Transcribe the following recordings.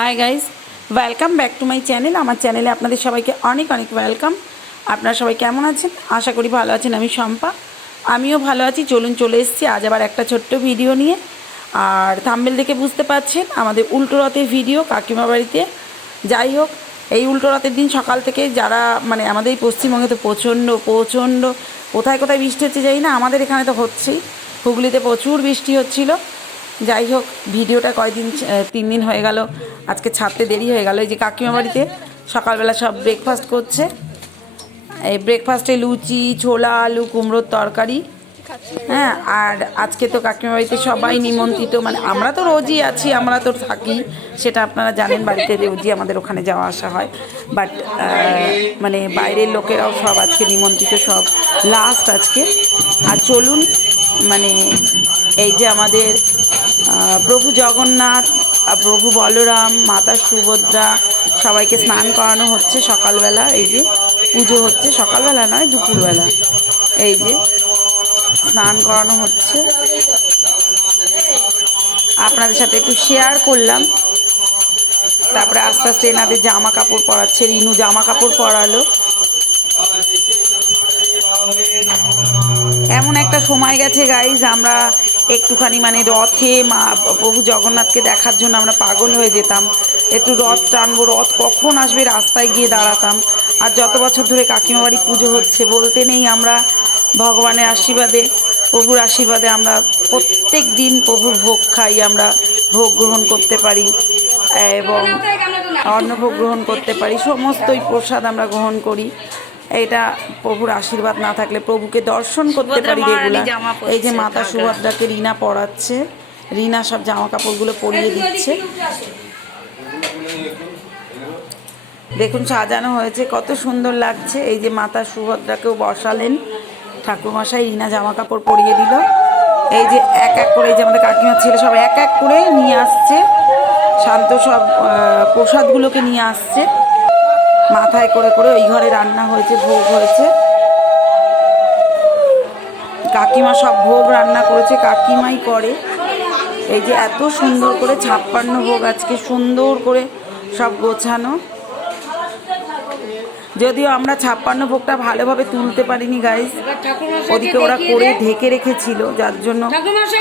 Hi guys welcome back to my channel আমার চ্যানেলে আপনাদের সবাইকে অনেক অনেক ওয়েলকাম আপনারা সবাই কেমন আছেন? আশা করি ভালো আছেন আমি শম্পা। আমিও ভালো আছি, চলুন চলে এসেছি আজ আবার একটা ছোট্ট ভিডিও নিয়ে। আর থাম্বেল দেখে বুঝতে পারছেন, আমাদের উল্টো রথের ভিডিও কাকিমা বাড়িতে। যাই হোক, এই উল্টো রথের দিন সকাল থেকে যারা মানে আমাদের পশ্চিমবঙ্গে তো প্রচণ্ড প্রচণ্ড, কোথায় কোথায় বৃষ্টি হচ্ছে যাই না, আমাদের এখানে তো হচ্ছেই। হুগলিতে প্রচুর বৃষ্টি হচ্ছিল। যাই হোক, ভিডিওটা কয়দিন তিন দিন হয়ে গেল। আজকে ছাড়তে দেরি হয়ে গেল। এই যে কাকিমা বাড়িতে সকালবেলা সব ব্রেকফাস্ট করছে। এই ব্রেকফাস্টে লুচি, ছোলা, আলু, কুমড়োর তরকারি। হ্যাঁ আর আজকে তো কাকিমা বাড়িতে সবাই নিমন্ত্রিত মানে আমরা তো রোজই আছি, আমরা তো থাকি, সেটা আপনারা জানেন, বাড়িতে রোজই আমাদের ওখানে যাওয়া আসা হয়। বাট মানে বাইরের লোকেরাও সব আজকে নিমন্ত্রিত, সব লাস্ট আজকে। আর চলুন মানে এই যে আমাদের প্রভু জগন্নাথ প্রভু বলরাম, মাতা সুভদ্রা, সবাইকে স্নান করানো হচ্ছে সকালবেলা, এই যে পুজো হচ্ছে, সকালবেলা নয়, দুপুরবেলা। এই যে স্নান করানো হচ্ছে। আপনাদের সাথে একটু শেয়ার করলাম। তারপরে আস্তে আস্তে এনাদের জামা কাপড় পরাচ্ছে, রিনু জামা কাপড় পরালো। এমন একটা সময় গেছে গাইজ আমরা একটুখানি মানে রথে মা প্রভু জগন্নাথকে দেখার জন্য আমরা পাগল হয়ে যেতাম। একটু রথ টানবো, রথ কখন আসবে রাস্তায় গিয়ে দাঁড়াতাম। আর যত বছর ধরে কাকিমা বাড়ি পুজো হচ্ছে, বলতে নেই আমরা ভগবানের আশীর্বাদে প্রভুর আশীর্বাদে আমরা প্রত্যেক দিন প্রভুর ভোগ খাই আমরা ভোগ গ্রহণ করতে পারি এবং অন্নভোগ গ্রহণ করতে পারি সমস্তই প্রসাদ আমরা গ্রহণ করি। এটা প্রভুর আশীর্বাদ না থাকলে প্রভুকে দর্শন করতে পারি রেগুলার এই যে মাতা সুভদ্রাকে রিনা পড়াচ্ছে রিনা সব জামা কাপড়গুলো পরিয়ে দিচ্ছে। দেখুন সাজানো হয়েছে কত সুন্দর লাগছে। এই যে মাতা সুভদ্রাকেও বসালেন। ঠাকুরমশাই রিনা জামা কাপড় পরিয়ে দিল। এই যে এক এক করে এই যে আমাদের কাকিমার ছেলে সব এক এক করে নিয়ে আসছে। শান্ত সব প্রসাদগুলোকে নিয়ে আসছে। মাথায় করে করে ওই ঘরে রান্না হয়েছে, ভোগ হয়েছে। কাকিমা সব ভোগ রান্না করেছে, কাকিমাই করে। এই যে এত সুন্দর করে ছাপ্পান্ন ভোগ আজকে, সুন্দর করে সব গোছানো। যদিও আমরা ছাপ্পান্ন ভোগটা ভালোভাবে তুলতে পারিনি গাইজ ওদিকে ওরা করে ঢেকে রেখেছিল যার জন্য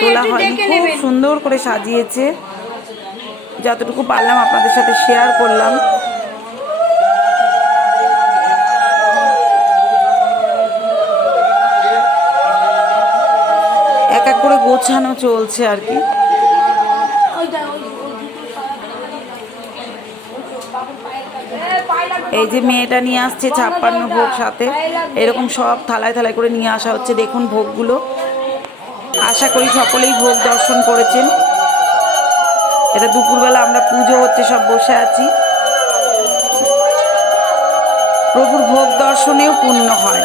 তোলা হয়নি। খুব সুন্দর করে সাজিয়েছে। যতটুকু পারলাম আপনাদের সাথে শেয়ার করলাম। এক এক করে গোছানো চলছে আর কি। এই যে মেয়েটা নিয়ে আসছে ছাপ্পান্ন ভোগ সাথে। এরকম সব থালায় থালায় করে নিয়ে আসা হচ্ছে। দেখুন ভোগগুলো। আশা করি সকলেই ভোগ দর্শন করেছেন। এটা দুপুরবেলা আমরা পুজো হচ্ছে, সব বসে আছি। প্রভুর ভোগ দর্শনেও পূর্ণ হয়।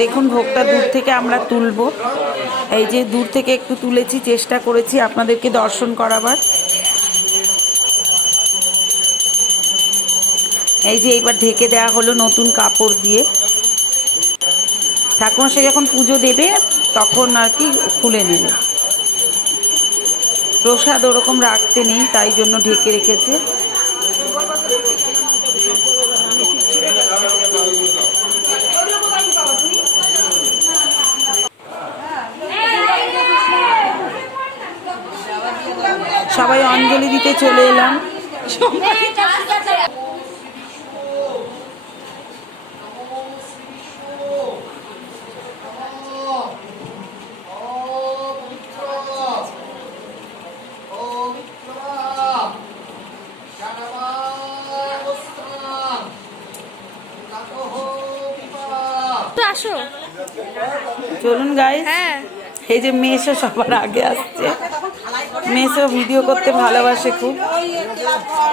দেখুন, ভোগটা দূর থেকে আমরা তুলবো। এই যে দূর থেকে একটু তুলেছি, চেষ্টা করেছি আপনাদেরকে দর্শন করাবার। এই যে এইবার ঢেকে দেওয়া হলো নতুন কাপড় দিয়ে। ঠাকুমা সে যখন পুজো দেবে, তখন আর কি খুলে নেবে। প্রসাদ ওরকম রাখতে নেই, তাই জন্য ঢেকে রেখেছে সবাই দিতে চলে এলাম। তো আসো। চলুন গাই হ্যাঁ। এই যে মেসো সবার আগে আসছে। মেসো ভিডিও করতে ভালোবাসে খুব।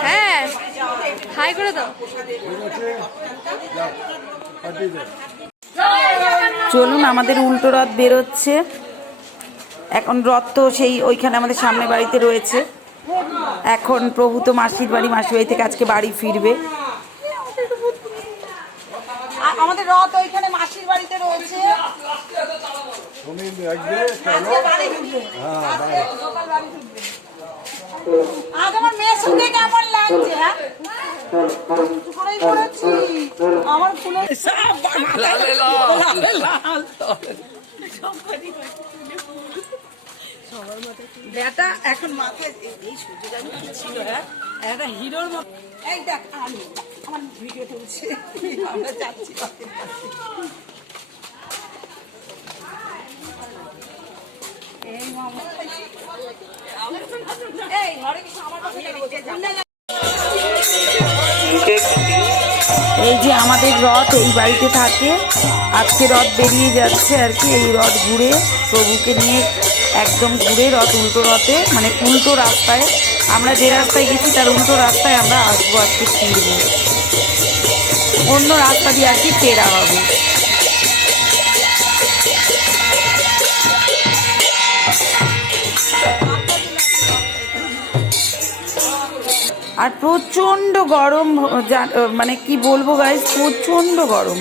হ্যাঁ হাই করে দাও। চলুন আমাদের উল্টো রথ বেরোচ্ছে। এখন রথ তো সেই ওইখানে আমাদের সামনে বাড়িতে রয়েছে। এখন প্রভু তো মাসির বাড়ি মাসির বাড়ি থেকে আজকে বাড়ি ফিরবে। রথ ওইখানে মাসির বাড়িতে রয়েছে। আজ আমার কেমন লাগছে হ্যাঁ? আমার। বেটা এখন মাথায় এই- এই সুযোগ ছিল হ্যাঁ? একটা হিরোর মতো এই দেখ আমি ভিডিও আমরা যাচ্ছি। এই এই যে আমাদের রথ এই বাড়িতে থাকে। আজকে রথ বেরিয়ে যাচ্ছে আর কি, এই রথ ঘুরে প্রভুকে নিয়ে একদম ঘুরে রথ, উল্টো রথে মানে উল্টো রাস্তায়। আমরা যে রাস্তায় গেছি তার উল্টো রাস্তায় আমরা আসব আজকে ফিরবো। অন্য রাস্তা দিয়ে আর কি ফেরা হবে। আর প্রচণ্ড গরম মানে কি বলব গাইজ প্রচণ্ড গরম।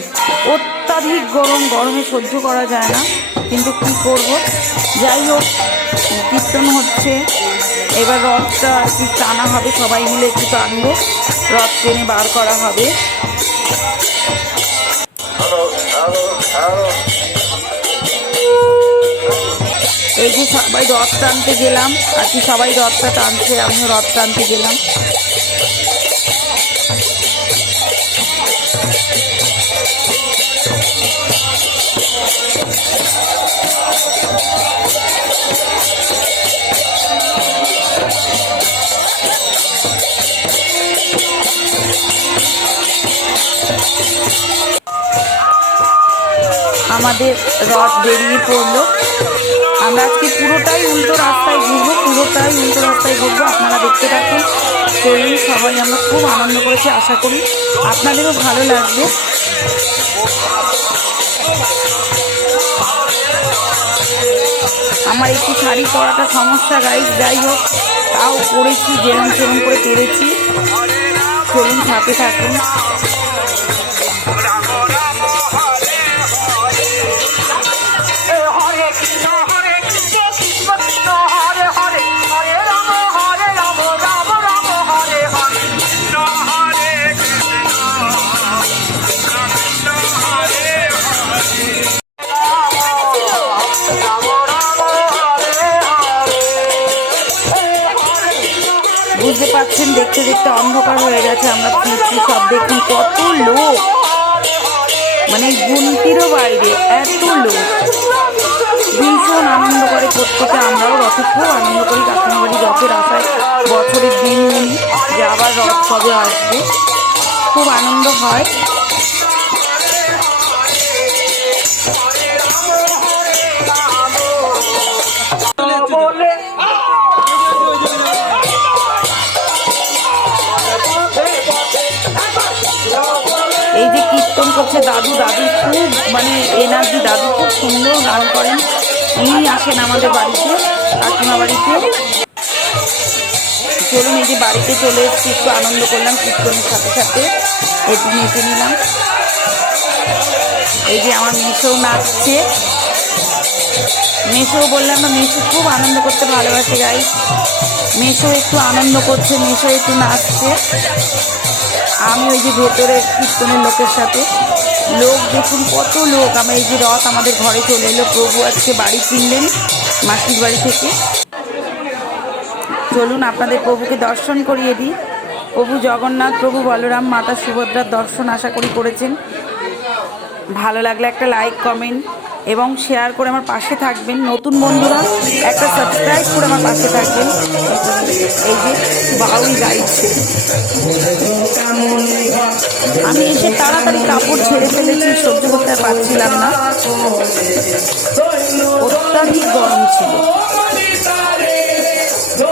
অত্যাধিক গরম, গরমে সহ্য করা যায় না। কিন্তু কি করব? যাই হোক, কীর্তন হচ্ছে। এবার রথটা আর কি টানা হবে, সবাই মিলে একটু টানবো। রথ টেনে বার করা হবে। এই যে সবাই রথ টানতে গেলাম, আর কি সবাই রথটা টানছে, আমিও রথ টানতে গেলাম। আমাদের রথ বেরিয়ে পড়ল। আমরা আজকে পুরোটাই উল্টো রাস্তায় ঘুরবো, পুরোটাই উল্টো রাস্তায় ঘুরবো। আপনারা দেখতে থাকুন, চলুন সবাই, আমরা খুব আনন্দ করেছি, আশা করি আপনাদেরও ভালো লাগবে। আমার একটু শাড়ি পরাটা সমস্যা গাইজ যাই হোক, তাও পরেছি, যেরম সেরম করে পেরেছি। চলুন, সাথে থাকুন। বুঝতে দেখতে দেখতে অন্ধকার হয়ে গেছে। আমরা ফিরছি সব দেখুন, কত লোক। মানে গুনতিরও বাইরে, এত লোক। ভীষণ আনন্দ করে প্রত্যেকে, আমরাও রথে খুব আনন্দ করি। কাকিমাবাড়ি রথের আশায় বছরের দিন যে আবার রথ কবে আসবে, খুব আনন্দ হয়। এই যে কীর্তন করছে দাদু দাদু খুব মানে এনার্জি দাদু খুব সুন্দর গান করেন। উনি আসেন আমাদের বাড়িতে, কাকিমা বাড়িতে। চলুন এই যে বাড়িতে চলে এসেছি, একটু আনন্দ করলাম কীর্তনের সাথে সাথে। একটু নেচে নিলাম। এই যে আমার মেসেও নাচছে। মেসেও বললাম না, মেসো খুব আনন্দ করতে ভালোবাসে গাই মেসো একটু আনন্দ করছে, মেশো একটু নাচছে। আমি ওই যে ভেতরে কীর্তনের লোকের সাথে। লোক দেখুন, কত লোক। আমার এই যে রথ আমাদের ঘরে চলে এলো। প্রভু আজকে বাড়ি কিনলেন মাসির বাড়ি থেকে। চলুন, আপনাদের প্রভুকে দর্শন করিয়ে দিই। প্রভু জগন্নাথ, প্রভু বলরাম মাতা সুভদ্রার দর্শন আশা করি করেছেন। ভালো লাগলে একটা লাইক কমেন্ট এবং শেয়ার করে আমার পাশে থাকবেন। নতুন বন্ধুরা, একটা সাবস্ক্রাইব করে আমার পাশে থাকবেন। এই যে বাউল গাইছে। আমি এসে তাড়াতাড়ি কাপড় ছেড়ে ফেলেছি, সহ্য করতে পারছিলাম না। অত্যাধিক গরম ছিল।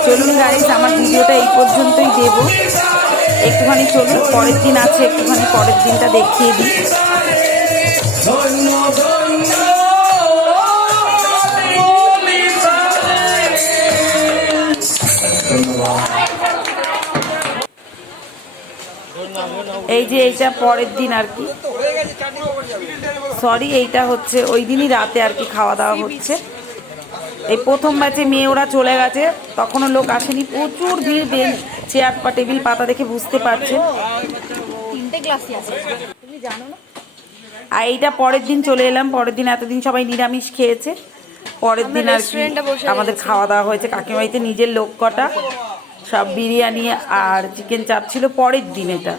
চলুন গাইজ আমার ভিডিওটা এই পর্যন্তই দেব। একটুখানি চলুন, পরের দিন আছে, একটুখানি পরের দিনটা দেখিয়ে দিই। এই যে এইটা পরের দিন আর কি। সরি এইটা হচ্ছে ওই দিনই রাতে আর কি খাওয়া দাওয়া হচ্ছে। এই প্রথম ব্যাচে মেয়ে ওরা চলে গেছে তখনও লোক আসেনি। প্রচুর ভিড় বেঞ্চ চেয়ার বা টেবিল পাতা দেখে বুঝতে আছে। আর এইটা পরের দিন চলে এলাম। পরের দিন এতদিন সবাই নিরামিষ খেয়েছে। পরের দিন আর কি আমাদের খাওয়া দাওয়া হয়েছে। কাকিমাইতে নিজের লোক কটা। সব বিরিয়ানি আর চিকেন চাপ ছিল পরের দিন এটা।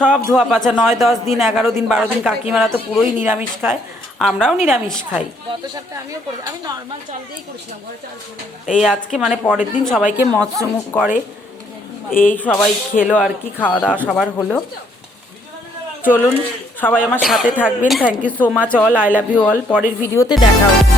সব ধোয়া পাচা নয় দশ দিন এগারো দিন বারো দিন কাকিমারা তো পুরোই নিরামিষ খায় আমরাও নিরামিষ খাই। এই আজকে মানে পরের দিন সবাইকে মৎস্যমুখ করে এই সবাই খেলো আর কি খাওয়া দাওয়া সবার হলো। চলুন সবাই আমার সাথে থাকবেন thank you so much all I love you all পরের ভিডিওতে দেখা হচ্ছে।